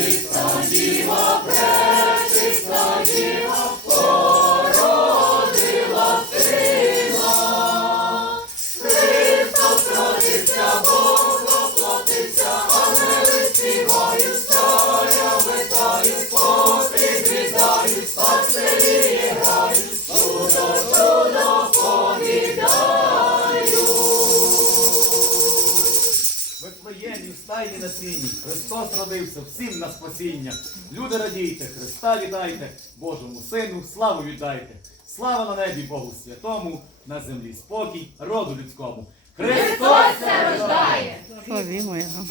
Христа, Діва, Вифлеємі, стайні на сіні, Христос родився, всім на спасіння. Люди радійте, Христа вітайте, Божому Сину, славу віддайте. Слава на небі Богу святому, на землі спокій, роду людському. Христос! Христос це рождає! Славімо його.